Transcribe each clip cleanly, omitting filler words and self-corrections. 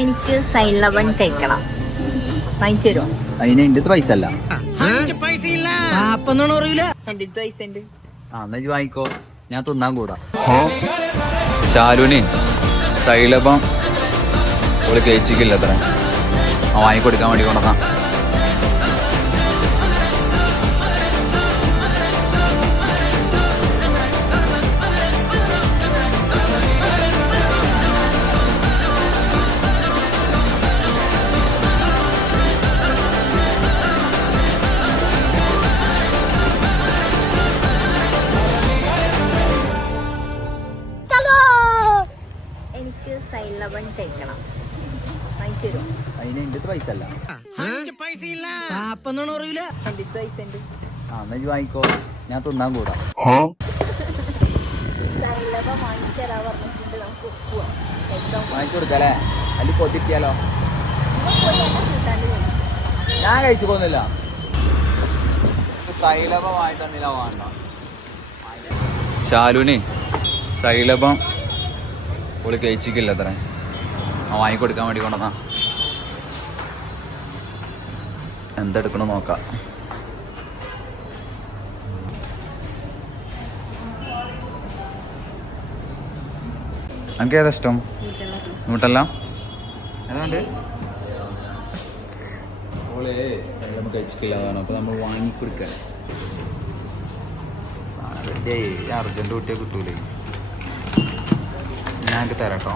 എനിക്ക് സൈലവൻ കഴിക്കണം. വാങ്ങിച്ചു തരുമോ? അതിന് എന്റെ പൈസ അല്ല. എന്റെ പൈസ ഉണ്ട്. എന്നാ വാങ്ങിക്കോ, ഞാൻ തിന്നാൻ കൂടാ. ശാലുന് സൈലബം ഓള് കഴിച്ചിക്കില്ല അത്ര, വാങ്ങിക്കൊടുക്കാൻ വേണ്ടി കൊണ്ടുവന്നാ. എനിക്ക് സൈലവൻ കഴിക്കണം. വാങ്ങിച്ചു തരുമോ? അതിന് എന്റെ പൈസ അല്ല. എന്റെ പൈസ ഉണ്ട്. എന്നാ വാങ്ങിക്കോ, ഞാൻ തിന്നാൻ കൂടാ. സൈലവ വാങ്ങിച്ചു തരാ പറഞ്ഞിട്ടുണ്ട്. നമുക്ക് പോവാം. വാങ്ങിച്ചു കൊടുക്കല്ലേ? അതിൽ കൊതിപ്പിയാലോ? പോയി എന്നെ കൂട്ടാണ്ട് കഴിച്ചു. ഞാൻ കഴിച്ചു പോകുന്നില്ല. സൈലബ വാങ്ങി തന്നില്ല, വേണ്ട. ശാലുന് സൈലബം ഓള് കഴിച്ചിക്കില്ല അത്ര, വാങ്ങിക്കൊടുക്കാൻ വേണ്ടി കൊണ്ടുവന്നാ. എന്തെടുക്കണം നോക്കാം. എനിക്ക് ഏതാ ഇഷ്ടം? നൂട്ടല്ല ഏതാണ്ട് ഓളെ സൈലബം കഴിച്ചിക്കില്ല, അപ്പൊ നമ്മൾ വാങ്ങിക്കൊടുക്കാൻ. അർജന്റ് കുട്ടിയെ കിട്ടൂലേ, ഞാൻ തരാട്ടോ.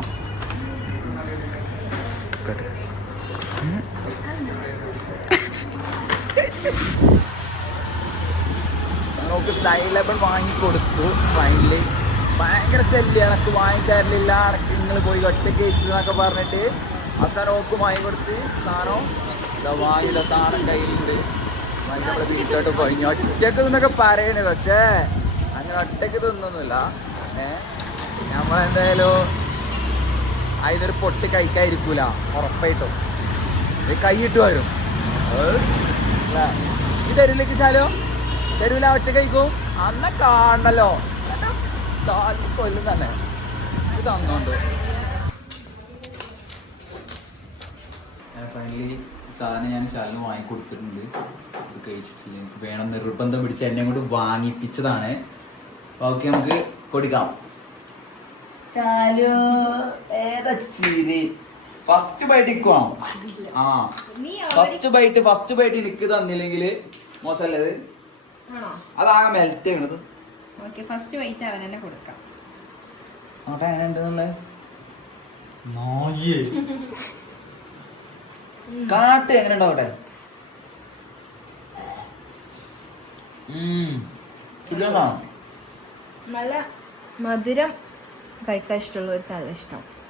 നമുക്ക് സൈലബിൾ വാങ്ങിക്കൊടുത്തു. ഫൈനലി ഭയങ്കര ശല്യം, എനക്ക് വാങ്ങിത്തരലില്ല, എനക്ക് നിങ്ങൾ പോയി ഒറ്റയ്ക്ക് കഴിച്ചു എന്നൊക്കെ പറഞ്ഞിട്ട് അവസാനം ഓക്ക് വാങ്ങിക്കൊടുത്ത്. സാധനം വാങ്ങിയ സാധനം കയ്യിലുണ്ട്. നമ്മുടെ വീട്ടിലോട്ട് പോയി ഒറ്റയ്ക്ക് എന്നൊക്കെ പറയണേ, പക്ഷേ അങ്ങനെ ഒറ്റയ്ക്ക് തിന്നൊന്നുമില്ല. നമ്മളെന്തായാലും അതിനൊരു പൊട്ടി കഴിക്കാതിരിക്കൂല, ഉറപ്പായിട്ടും കൈയിട്ട് വരും. ഈ തെരുവിലേക്ക് ചാലോ, തെരുവില ഒറ്റ കഴിക്കും. അന്ന കാണണല്ലോ, കൊല്ലും തന്നെ. ഇത് തന്നോണ്ട് ഫൈനലി സാധനം ഞാൻ ശാലിന് വാങ്ങിക്കൊടുത്തിട്ടുണ്ട്. ഇത് കഴിച്ചിട്ടില്ല, എനിക്ക് വേണം നിർബന്ധം പിടിച്ച് എന്നെ കൊണ്ട് വാങ്ങിപ്പിച്ചതാണ്. ഓക്കെ, നമുക്ക് കൊടുക്കാം. ശാലു ഏതാ ചിരി? ഫസ്റ്റ് ബൈറ്റ് ഇക്കുവാണോ? ഫസ്റ്റ് ബൈറ്റ് എനിക്ക് തന്നില്ലെങ്കിൽ മോശമല്ലത്. അതാകെ മെൽറ്റ് ചെയ്യണത്. ഫസ്റ്റ് ബൈറ്റ് അവൻ തന്നെ കൊടുക്കാം. അങ്ങനെ ഉണ്ടെന്നുള്ളത് കാട്ട് എങ്ങനെ ഉണ്ടാവട്ടെ. നല്ല മധുരം കഴിക്കാൻ ഇഷ്ടമുള്ളവർക്ക് നല്ല ഇഷ്ടം.